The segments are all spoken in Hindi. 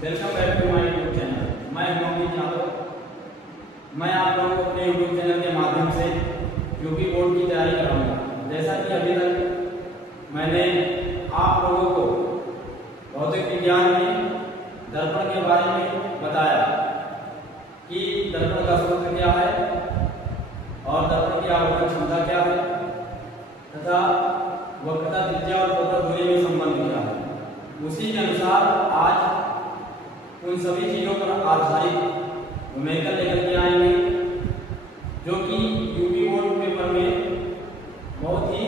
Welcome back to my YouTube channel. मैं मोहित यादव। मैं आप लोगों को अपने यूट्यूब चैनल के माध्यम से यूपी बोर्ड की तैयारी कराऊंगा। जैसा कि अभी तक मैंने आप लोगों को भौतिक विज्ञान में दर्पण के बारे में बताया कि दर्पण का सूत्र क्या है और दर्पण की आवर्धन क्षमता क्या है तथा वक्रता, त्रिज्या और फोकस दूरी में संबंध क्या है। उसी के अनुसार आज उन सभी चीजों पर आधारित न्यूमेरिकल लेकर के आएंगे जो कि यूपी बोर्ड पेपर में बहुत ही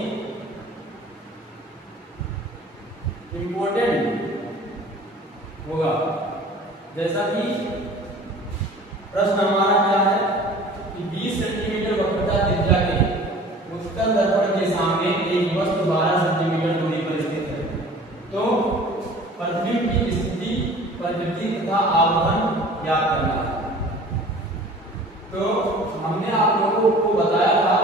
इम्पोर्टेंट होगा। जैसा कि प्रश्न हमारा क्या है कि 20 सेंटीमीटर वक्रता त्रिज्या के उत्तल दर्पण के सामने एक वस्तु 12 सेंटीमीटर दूरी पर स्थित है, तो प्रतिबिंब की स्थिति, प्रकृति तथा आवर्धन ज्ञात करना है। तो हमने आप लोगों को बताया था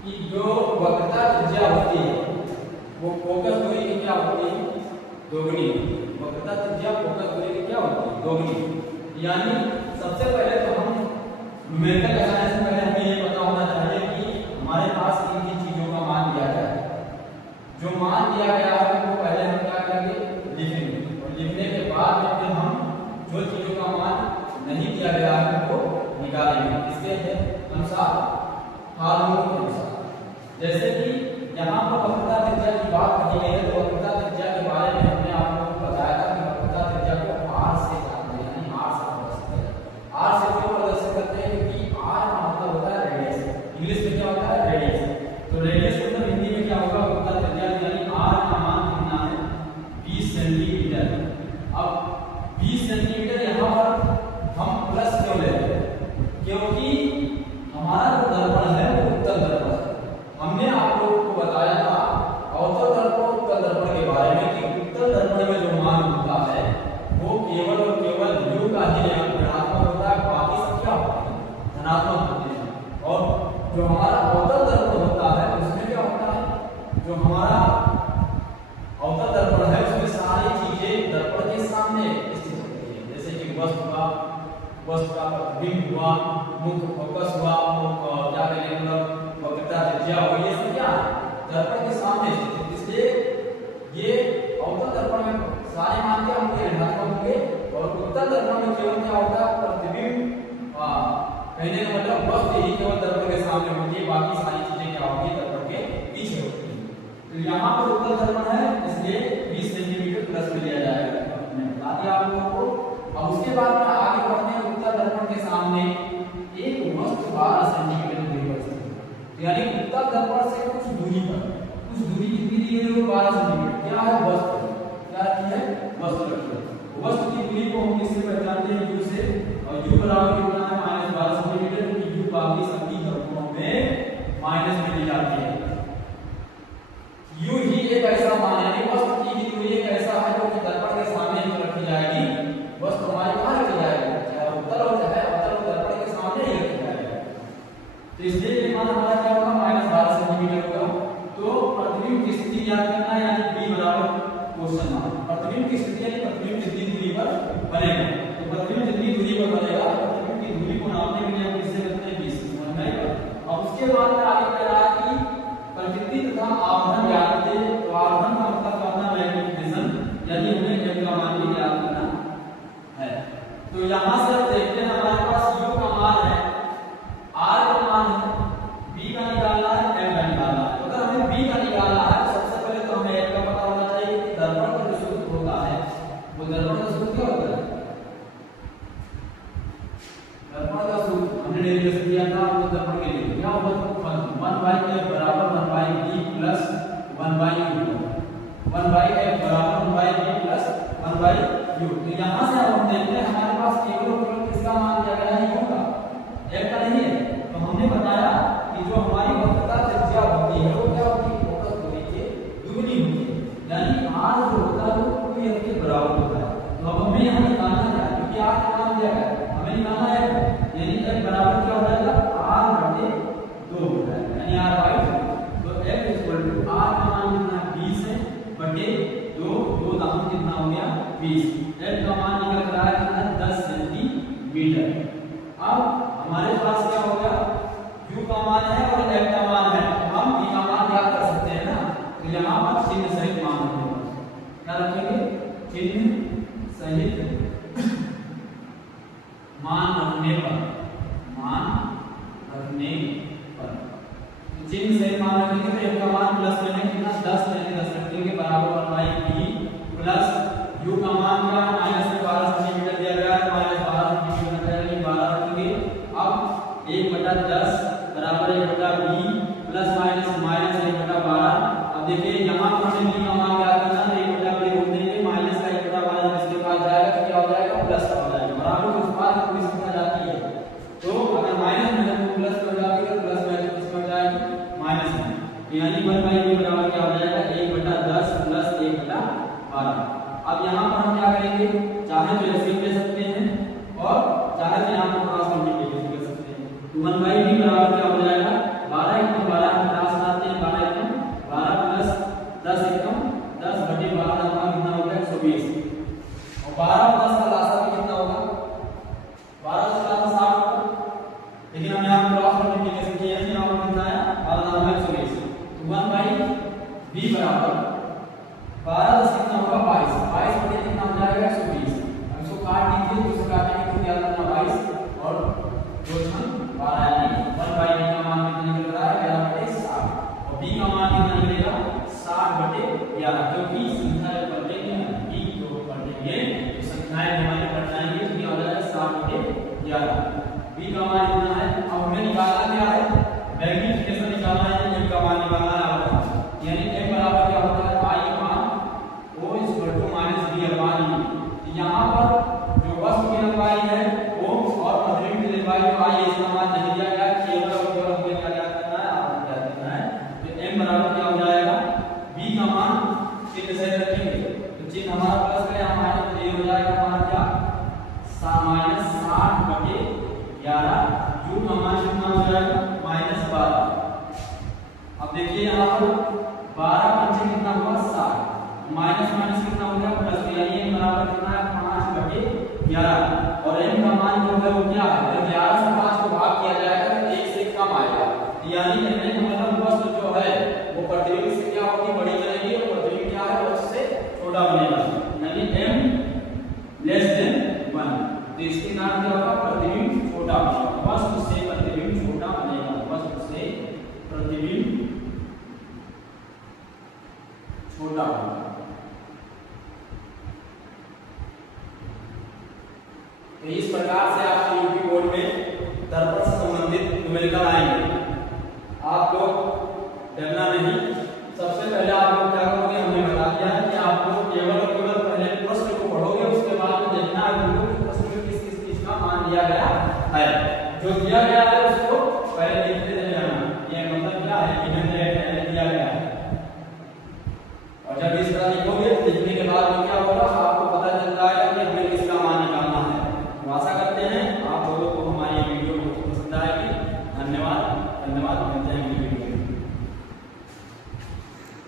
कि जो वक्रता त्रिज्या होती है वो फोकस दूरी की क्या होती है, दोगुनी। वक्रता त्रिज्या फोकस दूरी की क्या होती है, दोगुनी। यानी सबसे पहले तो हम न्यूमेरिकल लगाने से पहले हमें ये पता होना चाहिए कि हमारे पास किन चीजों का मान दिया गया है। जो मान दिया गया है वो पहले हम क्या करेंगे, लिखेंगे, और लिखने के बाद में फिर हम जो चीजों का मान नहीं दिया गया है वो निकालेंगे इसके अनुसार, फार्मूले के अनुसार। जैसे कि यहाँ पर वक्रता त्रिज्या की बात कही गई है, तो वक्रता त्रिज्या के बारे में हमने आप लोगों को बताया था कि वक्रता त्रिज्या को आर से जानते हैं, यानी आर से प्रदर्शित करते हैं। आर से क्यों प्रदर्शित करते हैं, क्योंकि आर का मतलब होता है रेडियस। इंग्लिश में क्या होता है, रेडियस। तो रेडियस मतलब हिंदी में क्या होगा, वक्रता त्रिज्या यानी आर का मान कितना है, 20 सेंटीमीटर। अब 20 सेंटीमीटर यहाँ पर हम प्लस क्यों ले रहे हैं, क्योंकि हमारा जो दर्पण है वो उत्तल दर्पण है। हमने आप लोगों को बताया था अवतल दर्पण उत्तल दर्पण के बारे में कि उत्तल दर्पण में जो मान होता है वो केवल और केवल u का ही ऋणात्मक होता है, बाकी सब क्या होता है, धनात्मक होते हैं। और जो हमारा अवतल दर्पण होता है उसमें क्या होता है, जो हमारा अवतल दर्पण है उसमें सारी चीजें दर्पण के सामने स्थित होती है। जैसे कि वस्तु का प्रतिबिंब हुआ, मुख्य फोकस हुआ, क्या कहेंगे मतलब वक्रता त्रिज्या हुई, ये सब क्या है, दर्पण के सामने स्थित है। इसलिए ये अवतल दर्पण में सारे मान क्या होंगे, ऋणात्मक होंगे, और उत्तल दर्पण में केवल क्या होता है, प्रतिबिंब कहने का मतलब वस्तु ही केवल दर्पण के सामने होती है, बाकी सारी चीजें क्या होंगी, दर्पण के पीछे होती है। तो यहाँ पर उत्तल दर्पण है इसलिए 20 सेंटीमीटर प्लस में लिया जाएगा, मैंने बता दिया आप लोगों को। अब उसके बाद में आगे बढ़ते हैं, उत्तल दर्पण के सामने एक वस्तु 12 सेंटीमीटर दूरी पर स्थित है, यानी उत्तल दर्पण से कुछ दूरी पर, कुछ दूरी कितनी दी है, 12 सेंटीमीटर। क्या है, वस्तु, क्या है, वस्तु रखी है। वस्तु की दूरी को हम किससे पहचानते हैं, u से, और u बराबर कितना है, -12 सेंटीमीटर, क्योंकि u बाकी सभी दर्पणों में माइनस में दी जाती है। u ही एक ऐसा मान है, यानी वस्तु की ही दूरी एक ऐसा है जो कि दर्पण के सामने ही रखी जाएगी। वस्तु हमारी कहाँ रखी जाएगी, चाहे उत्तल हो चाहे अवतल, दर्पण के सामने ही रखी जाएगी। तो इसलिए ये मान हमारा क्या होगा, -12 सेंटीमीटर होगा। तो प्रतिबिंब की स्थिति याद करना है, यानी b बराबर क्वेश्चन मार्क। प्रतिबिंब की स्थिति यानी प्रतिबिंब कितनी दूरी पर बनेगा, तो प्रतिबिंब जितनी दूरी पर बनेगा, प्रतिबिंब की दूरी को नापने के लिए हम किससे करते हैं, 20 से, समझ में आएगा। अब उसके बाद में आगे कह रहा है कि प्रकृति तथा आवर्धन ज्ञात करें। तो आवर्धन का मतलब करना मैग्नीफिकेशन, यानी हमें m का मान भी ज्ञात करना है। तो यहाँ से आप देखते हैं हमारे पास u का मान है, r का मान है, b का निकालना है, m का निकालना है। अगर हमें b का निकालना है तो सबसे पहले तो हमें एक का पता होना चाहिए कि दर्पण का जो सूत्र होता है वो दर्पण का सूत्र क्या होता है, दर्पण का सूत्र हमने डेरिवेशन किया था, तो दर्पण के लिए क्या होगा, 1/f बराबर 1/b प्लस 1/u, 1/f बराबर 1/b प्लस 1/u। तो यहाँ से हम देखते हैं हमारे पास केवल और केवल किसका मान दिया गया है, u का, f का नहीं है। तो हमने बताया कि जो हमारी वक्रता त्रिज्या होती है वो क्या होती है, फोकस दूरी के दुगनी होती है, यानी r जो होता है वो 2f के बराबर होता है। तो अब हमें यहाँ निकालना है, क्योंकि r का मान दिया गया है, हमें निकालना है, यानी f बराबर क्या हो जाएगा, r/2 हो जाएगा, यानी r/2। तो f r का मान कितना है, 20 है, बटे 2, 2 दाम कितना हो गया, 20। L का मान निकल रहा है कितना 10 सेंटीमीटर। अब हमारे पास क्या हो गया, U का मान है और L का मान है, हम V का मान ज्ञात कर सकते हैं ना। तो यहाँ पर चिन्ह सहित मान रखेंगे, क्या रखेंगे, चिन्ह सहित मान रखने पर, चिन्ह सहित मान रखेंगे। तो L का मान प्लस में कितना 10 रख देंगे बराबर 1/V प्लस U का मान क्या माइनस में 12 सेंटीमीटर दिया गया है, माइनस 12 सेंटीमीटर यानी 12 रखेंगे। अब 1/10 बराबर 1/V प्लस माइनस माइनस 1/12। अब देखिए यहाँ पर हमें V का मान क्या करना है, 1/V रोक देंगे, माइनस का 1/12 इसके पास जाएगा तो क्या हो जाएगा, प्लस का हो जाएगा, बराबर उस पास पूरी संख्या जाती है। तो अगर माइनस में तो प्लस में हो जाएगी, तो प्लस में तो किसमें हो जाएगी, माइनस में, यानी 1/V बराबर क्या हो जाएगा 1/10 प्लस 1/12। अब यहाँ पर हम क्या करेंगे, चाहे तो एलसीएम ले सकते हैं और चाहे तो यहाँ पर क्रॉस मल्टीप्लिकेशन कर सकते हैं। तो 1/V बराबर क्या हो जाएगा 12 × 12 50 आते हैं, 12 × 12 प्लस 10 × 10/12 का कितना होगा 120। और 12 और 10 का लासा भी कितना होगा, 12 से लासा 60 होगा, लेकिन हम यहाँ क्रॉस मल्टीप्लिकेशन किया है, यहाँ पर कितना है 12 में 120। तो 1/V बराबर 12 10 कितना होगा 22, 22 बटे कितना हो जाएगा 120। अब इसको काट दीजिए, तो इसको काटेंगे तो क्या करना 22 और 2 छन 12 यानी 1/V का मान कितना निकल रहा है 11/60 और V का मान कितना निकलेगा 60/11, क्योंकि संख्या जब पलटेंगे ना V को पलटेंगे तो संख्याएं हमारी पलट जाएंगी, तो क्या हो जाएगा 60/11। V का मान कितना है, अब हमें निकालना क्या है, मैग्नीफिकेशन निकालना है, M का मान निकालना है, यानी M बराबर क्या होता है I यहाँ पर जो वस्तु की लंबाई है ओम और प्रतिबिंब की लंबाई जो आई है इसका मान नहीं दिया गया, केवल और केवल हमें क्या ज्ञात करना है, आपको ज्ञात करना है। तो m बराबर क्या हो जाएगा, v का मान चिन्ह से रखेंगे, तो चिन्ह हमारा प्लस का यहाँ माइनस, तो ये हो जाएगा हमारा क्या माइनस 60/11। u का मान कितना हो जाएगा -12। अब देखिए यहाँ पर 12 पंचे कितना हुआ 60, माइनस माइनस कितना हो गया प्लस, यानी m बराबर कितना है 5/11 और m का मान जो है वो क्या है, जब 11 से 5 को भाग किया जाएगा तो 1 से कम आएगा, यानी m का मतलब वस्तु जो है वो प्रतिबिंब से क्या होगी बड़ी बनेगी और प्रतिबिंब क्या है वस्तु से छोटा बनेगा, यानी m लेस देन 1। तो इसके कारण क्या होगा प्रतिबिंब छोटा बनेगा, वस्तु से प्रतिबिंब छोटा बनेगा, वस्तु से प्रतिबिंब छोटा बनेगा। तो इस प्रकार से आपके यूपी बोर्ड में दर्पण से संबंधित न्यूमेरिकल आएंगे। आप लोग डरना नहीं, सबसे पहले आप लोग क्या करोगे, हमने बता दिया है कि आप लोग केवल और केवल पहले प्रश्न को पढ़ोगे, उसके बाद में देखना है कि प्रश्न में किस किस चीज का मान दिया गया है, जो दिया गया है उसको पहले लिखते चले जाना। ये मतलब क्या है,